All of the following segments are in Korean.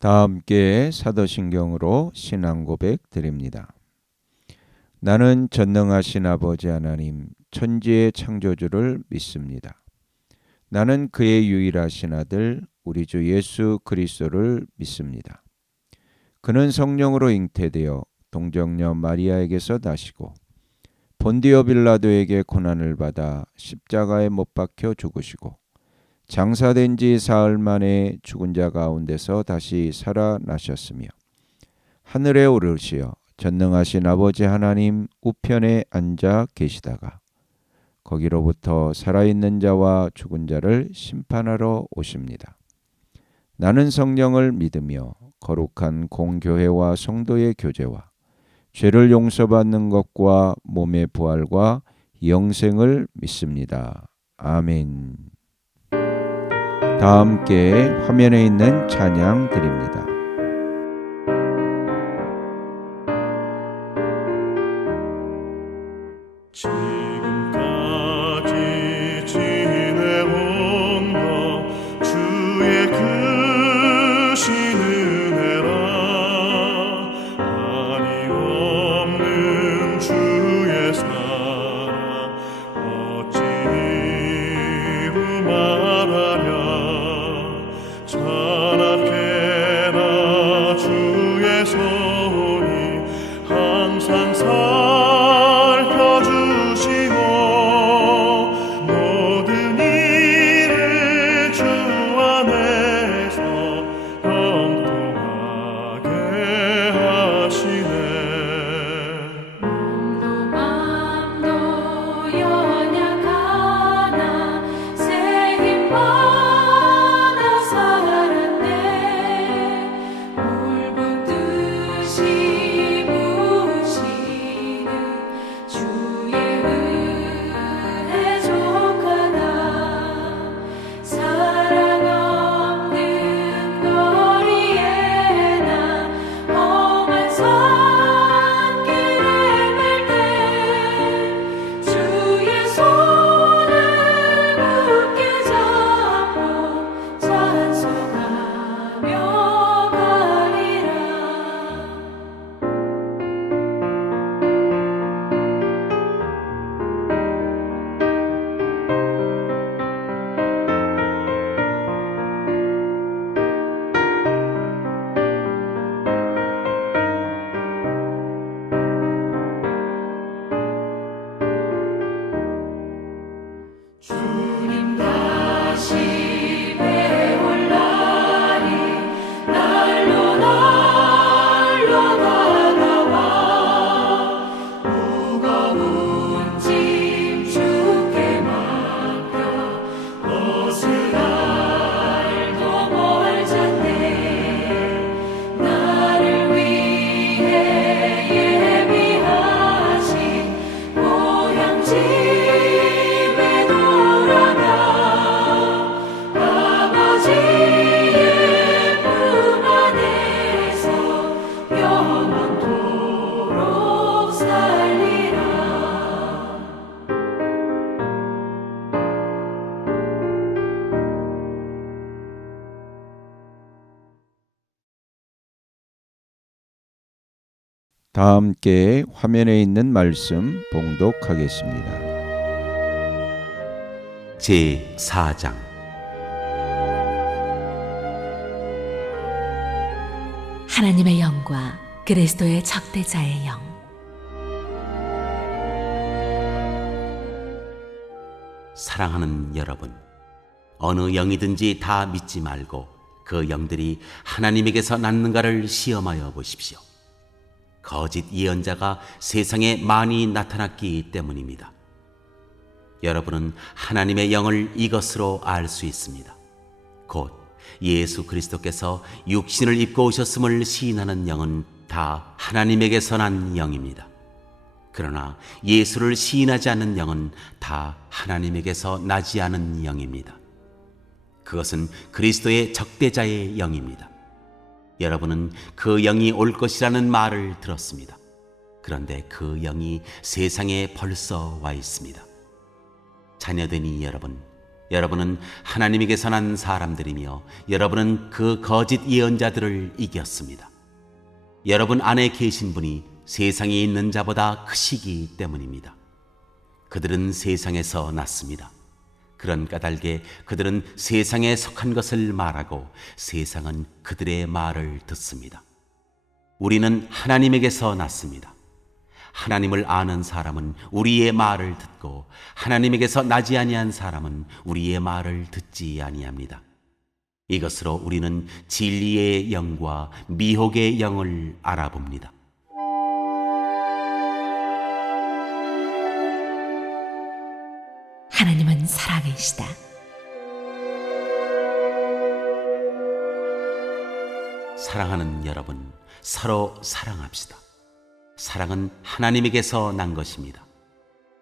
다 함께 사도신경으로 신앙 고백 드립니다. 나는 전능하신 아버지 하나님 천지의 창조주를 믿습니다. 나는 그의 유일하신 아들 우리 주 예수 그리스도를 믿습니다. 그는 성령으로 잉태되어 동정녀 마리아에게서 나시고 본디오 빌라도에게 고난을 받아 십자가에 못 박혀 죽으시고 장사된 지 사흘 만에 죽은 자 가운데서 다시 살아나셨으며 하늘에 오르시어 전능하신 아버지 하나님 우편에 앉아 계시다가 거기로부터 살아있는 자와 죽은 자를 심판하러 오십니다. 나는 성령을 믿으며 거룩한 공교회와 성도의 교제와 죄를 용서받는 것과 몸의 부활과 영생을 믿습니다. 아멘. 다 함께 화면에 있는 찬양 드립니다. 지금까지 지내온 것 주의 크신 은혜라 한이 없는 주의 사랑 어찌 이루 말하랴 찬악해라 주의 손이 항상 살펴주시고 모든 일을 주 안에서 형통하게 하시네. 몸도 맘도 연약하나 새 힘 받아 살았네. 물붓듯이 부으시는 주의 은혜 족하다. 사랑 없는 거리에 나 험한 산길을 갈 때 주의 손을 굳게 잡고 찬송하며 가리라. 주님 다시 배울 날이 날로 다가와 무거운 짐 주께 맡겨 벗을 날도 멀잖네. 나를 위해 예비하신 고향 집에 돌아가 아버지의 품 안에서 영원토록 살리라. 다 함께 화면에 있는 말씀 봉독하겠습니다. 제4장 하나님의 영과 그리스도의 적대자의 영. 사랑하는 여러분, 어느 영이든지 다 믿지 말고 그 영들이 하나님에게서 났는가를 시험하여 보십시오. 거짓 예언자가 세상에 많이 나타났기 때문입니다. 여러분은 하나님의 영을 이것으로 알 수 있습니다. 곧 예수 그리스도께서 육신을 입고 오셨음을 시인하는 영은 다 하나님에게서 난 영입니다. 그러나 예수를 시인하지 않는 영은 다 하나님에게서 나지 않은 영입니다. 그것은 그리스도의 적대자의 영입니다. 여러분은 그 영이 올 것이라는 말을 들었습니다. 그런데 그 영이 세상에 벌써 와 있습니다. 자녀되니 여러분, 여러분은 하나님에게서 난 사람들이며 여러분은 그 거짓 예언자들을 이겼습니다. 여러분 안에 계신 분이 세상에 있는 자보다 크시기 때문입니다. 그들은 세상에서 났습니다. 그런 까닭에 그들은 세상에 속한 것을 말하고 세상은 그들의 말을 듣습니다. 우리는 하나님에게서 났습니다. 하나님을 아는 사람은 우리의 말을 듣고 하나님에게서 나지 아니한 사람은 우리의 말을 듣지 아니합니다. 이것으로 우리는 진리의 영과 미혹의 영을 알아봅니다. 하나님은 사랑이시다. 사랑하는 여러분, 서로 사랑합시다. 사랑은 하나님에게서 난 것입니다.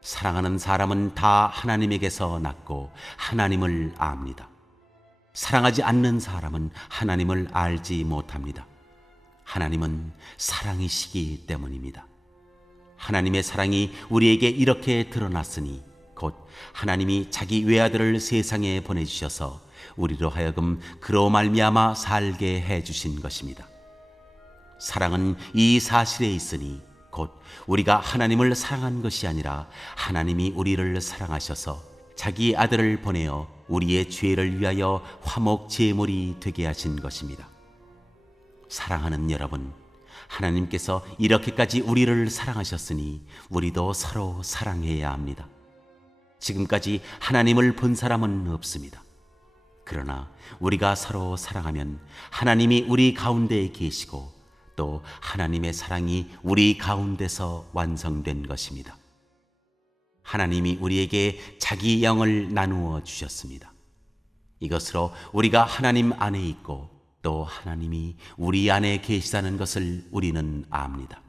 사랑하는 사람은 다 하나님에게서 났고 하나님을 압니다. 사랑하지 않는 사람은 하나님을 알지 못합니다. 하나님은 사랑이시기 때문입니다. 하나님의 사랑이 우리에게 이렇게 드러났으니 곧 하나님이 자기 외아들을 세상에 보내주셔서 우리로 하여금 그로 말미암아 살게 해주신 것입니다. 사랑은 이 사실에 있으니 곧 우리가 하나님을 사랑한 것이 아니라 하나님이 우리를 사랑하셔서 자기 아들을 보내어 우리의 죄를 위하여 화목 제물이 되게 하신 것입니다. 사랑하는 여러분, 하나님께서 이렇게까지 우리를 사랑하셨으니 우리도 서로 사랑해야 합니다. 지금까지 하나님을 본 사람은 없습니다. 그러나 우리가 서로 사랑하면 하나님이 우리 가운데에 계시고 또 하나님의 사랑이 우리 가운데서 완성된 것입니다. 하나님이 우리에게 자기 영을 나누어 주셨습니다. 이것으로 우리가 하나님 안에 있고 또 하나님이 우리 안에 계시다는 것을 우리는 압니다.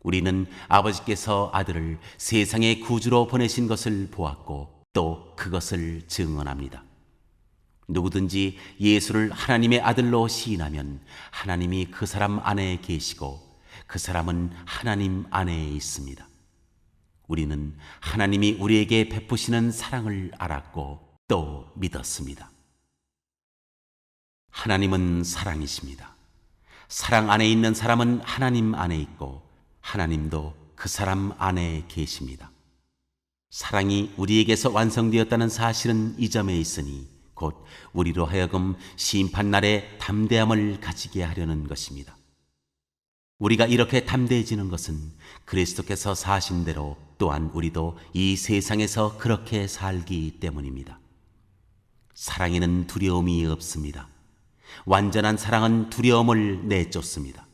우리는 아버지께서 아들을 세상의 구주로 보내신 것을 보았고 또 그것을 증언합니다. 누구든지 예수를 하나님의 아들로 시인하면 하나님이 그 사람 안에 계시고 그 사람은 하나님 안에 있습니다. 우리는 하나님이 우리에게 베푸시는 사랑을 알았고 또 믿었습니다. 하나님은 사랑이십니다. 사랑 안에 있는 사람은 하나님 안에 있고 하나님도 그 사람 안에 계십니다. 사랑이 우리에게서 완성되었다는 사실은 이 점에 있으니 곧 우리로 하여금 심판날에 담대함을 가지게 하려는 것입니다. 우리가 이렇게 담대해지는 것은 그리스도께서 사신 대로 또한 우리도 이 세상에서 그렇게 살기 때문입니다. 사랑에는 두려움이 없습니다. 완전한 사랑은 두려움을 내쫓습니다.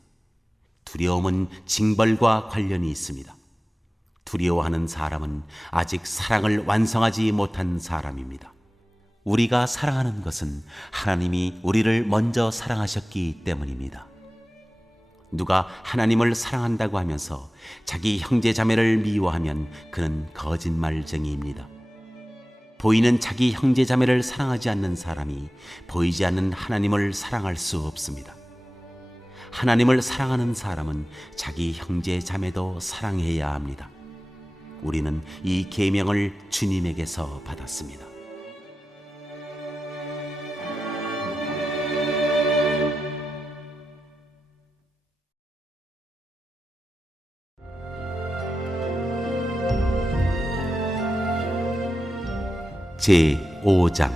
두려움은 징벌과 관련이 있습니다. 두려워하는 사람은 아직 사랑을 완성하지 못한 사람입니다. 우리가 사랑하는 것은 하나님이 우리를 먼저 사랑하셨기 때문입니다. 누가 하나님을 사랑한다고 하면서 자기 형제 자매를 미워하면 그는 거짓말쟁이입니다. 보이는 자기 형제 자매를 사랑하지 않는 사람이 보이지 않는 하나님을 사랑할 수 없습니다. 하나님을 사랑하는 사람은 자기 형제 자매도 사랑해야 합니다. 우리는 이 계명을 주님에게서 받았습니다. 제5장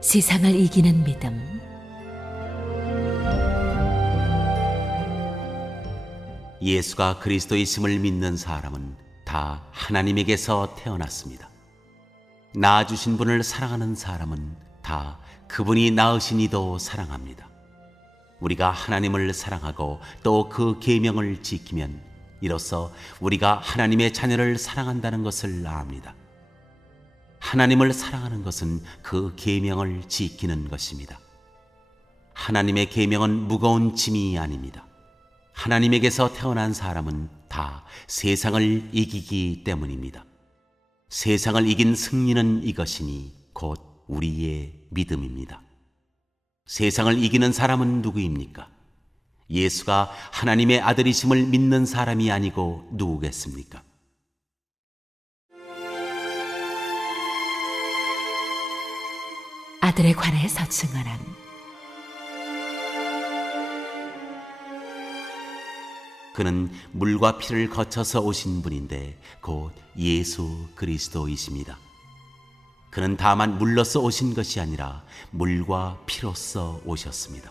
세상을 이기는 믿음. 예수가 그리스도이심을 믿는 사람은 다 하나님에게서 태어났습니다. 낳아주신 분을 사랑하는 사람은 다 그분이 낳으신 이도 사랑합니다. 우리가 하나님을 사랑하고 또 그 계명을 지키면 이로써 우리가 하나님의 자녀를 사랑한다는 것을 압니다. 하나님을 사랑하는 것은 그 계명을 지키는 것입니다. 하나님의 계명은 무거운 짐이 아닙니다. 하나님에게서 태어난 사람은 다 세상을 이기기 때문입니다. 세상을 이긴 승리는 이것이니 곧 우리의 믿음입니다. 세상을 이기는 사람은 누구입니까? 예수가 하나님의 아들이심을 믿는 사람이 아니고 누구겠습니까? 아들에 관해서 증언한 그는 물과 피를 거쳐서 오신 분인데 곧 예수 그리스도이십니다. 그는 다만 물로서 오신 것이 아니라 물과 피로써 오셨습니다.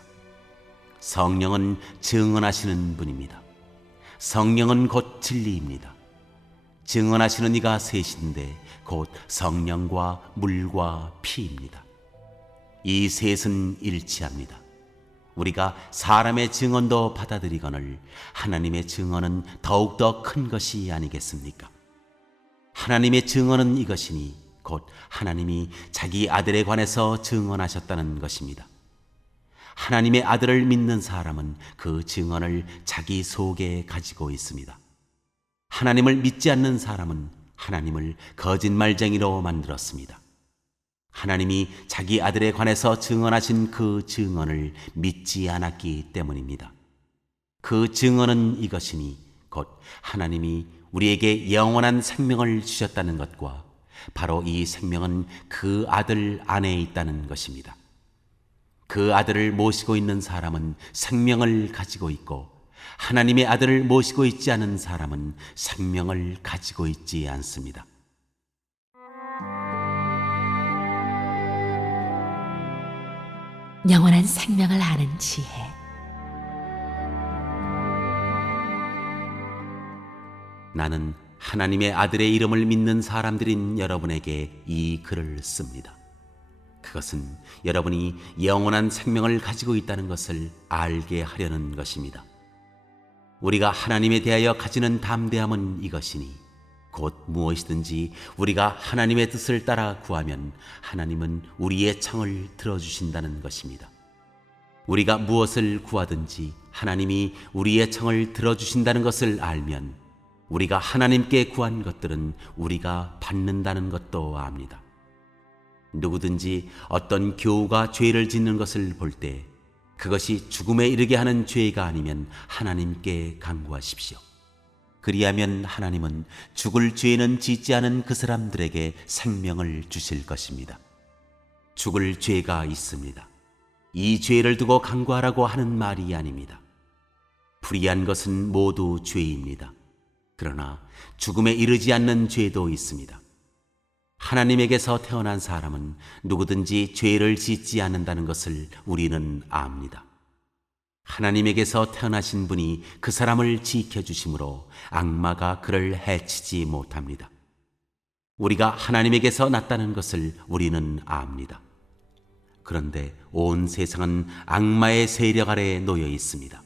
성령은 증언하시는 분입니다. 성령은 곧 진리입니다. 증언하시는 이가 셋인데 곧 성령과 물과 피입니다. 이 셋은 일치합니다. 우리가 사람의 증언도 받아들이거늘 하나님의 증언은 더욱더 큰 것이 아니겠습니까? 하나님의 증언은 이것이니 곧 하나님이 자기 아들에 관해서 증언하셨다는 것입니다. 하나님의 아들을 믿는 사람은 그 증언을 자기 속에 가지고 있습니다. 하나님을 믿지 않는 사람은 하나님을 거짓말쟁이로 만들었습니다. 하나님이 자기 아들에 관해서 증언하신 그 증언을 믿지 않았기 때문입니다. 그 증언은 이것이니 곧 하나님이 우리에게 영원한 생명을 주셨다는 것과 바로 이 생명은 그 아들 안에 있다는 것입니다. 그 아들을 모시고 있는 사람은 생명을 가지고 있고 하나님의 아들을 모시고 있지 않은 사람은 생명을 가지고 있지 않습니다. 영원한 생명을 아는 지혜. 나는 하나님의 아들의 이름을 믿는 사람들인 여러분에게 이 글을 씁니다. 그것은 여러분이 영원한 생명을 가지고 있다는 것을 알게 하려는 것입니다. 우리가 하나님에 대하여 가지는 담대함은 이것이니 곧 무엇이든지 우리가 하나님의 뜻을 따라 구하면 하나님은 우리의 청을 들어주신다는 것입니다. 우리가 무엇을 구하든지 하나님이 우리의 청을 들어주신다는 것을 알면 우리가 하나님께 구한 것들은 우리가 받는다는 것도 압니다. 누구든지 어떤 교우가 죄를 짓는 것을 볼 때 그것이 죽음에 이르게 하는 죄가 아니면 하나님께 간구하십시오. 그리하면 하나님은 죽을 죄는 짓지 않은 그 사람들에게 생명을 주실 것입니다. 죽을 죄가 있습니다. 이 죄를 두고 간구하라고 하는 말이 아닙니다. 불의한 것은 모두 죄입니다. 그러나 죽음에 이르지 않는 죄도 있습니다. 하나님에게서 태어난 사람은 누구든지 죄를 짓지 않는다는 것을 우리는 압니다. 하나님에게서 태어나신 분이 그 사람을 지켜주심으로 악마가 그를 해치지 못합니다. 우리가 하나님에게서 났다는 것을 우리는 압니다. 그런데 온 세상은 악마의 세력 아래에 놓여 있습니다.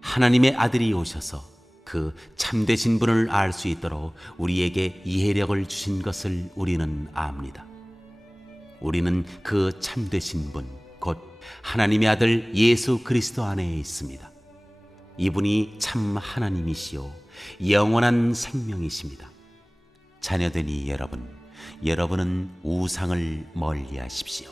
하나님의 아들이 오셔서 그 참되신 분을 알 수 있도록 우리에게 이해력을 주신 것을 우리는 압니다. 우리는 그 참되신 분, 곧 하나님의 아들 예수 그리스도 안에 있습니다. 이분이 참 하나님이시요 영원한 생명이십니다. 자녀되니 여러분은 우상을 멀리하십시오.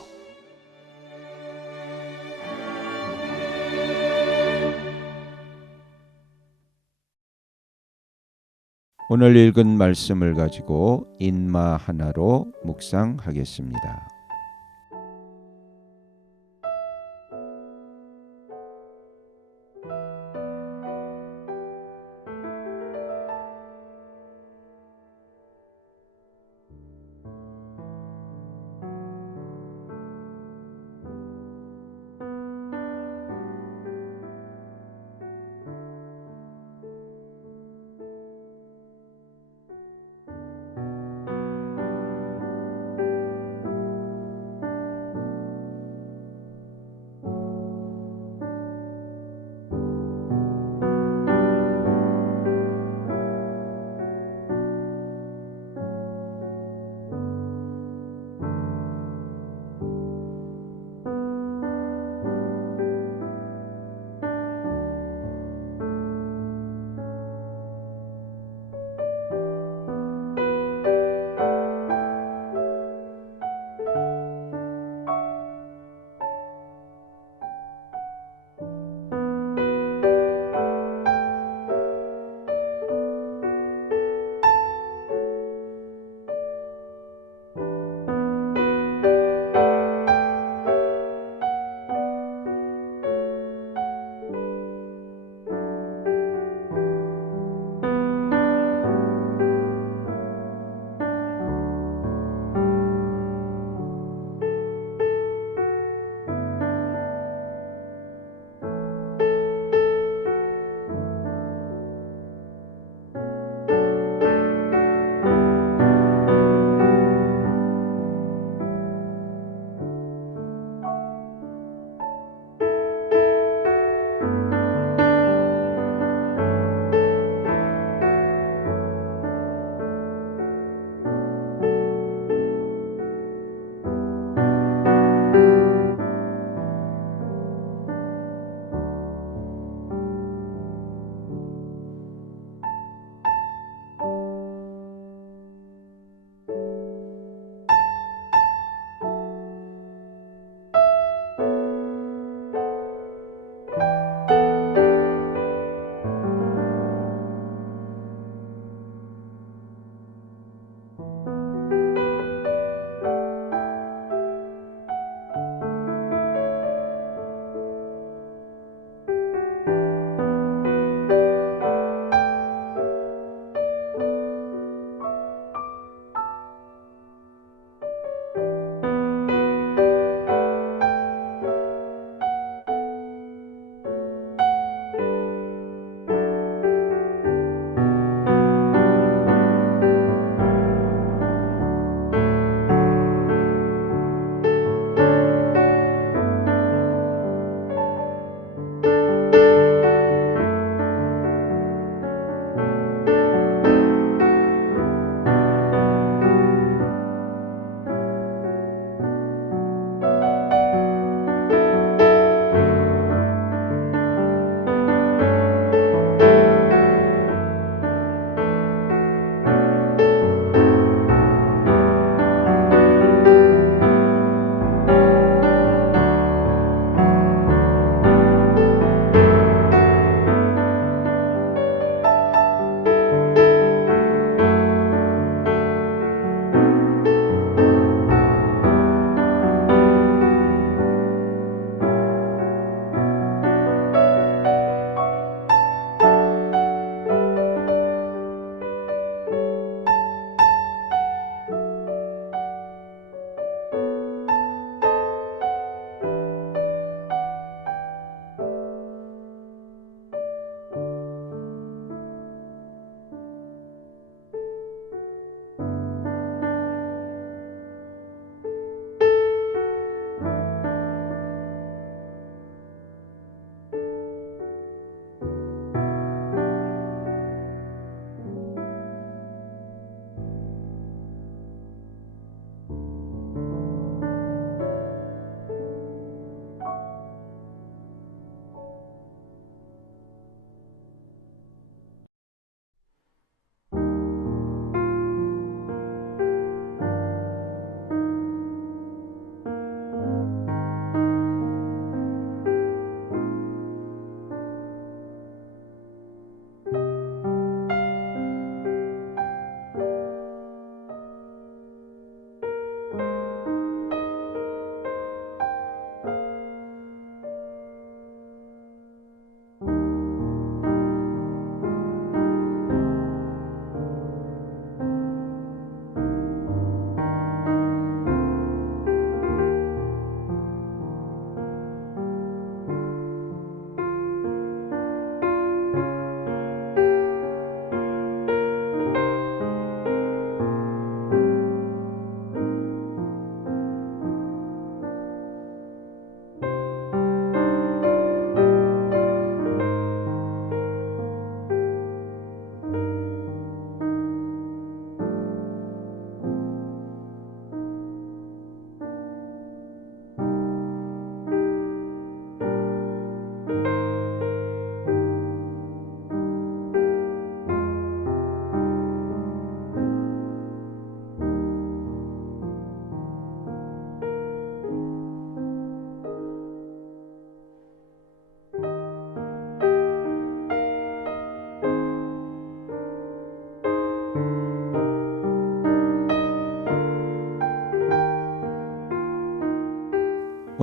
오늘 읽은 말씀을 가지고 인마 하나로 묵상하겠습니다.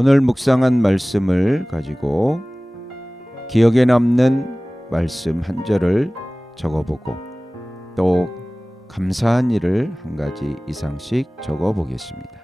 오늘 묵상한 말씀을 가지고 기억에 남는 말씀 한 절을 적어보고 또 감사한 일을 한 가지 이상씩 적어보겠습니다.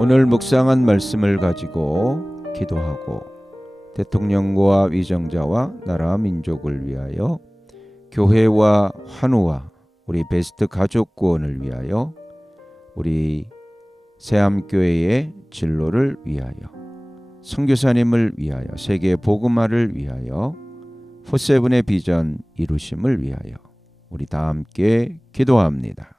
오늘 묵상한 말씀을 가지고 기도하고 대통령과 위정자와 나라 민족을 위하여 교회와 환우와 우리 베스트 가족 구원을 위하여 우리 새암교회의 진로를 위하여 선교사님을 위하여 세계 복음화를 위하여 포세븐의 비전 이루심을 위하여 우리 다 함께 기도합니다.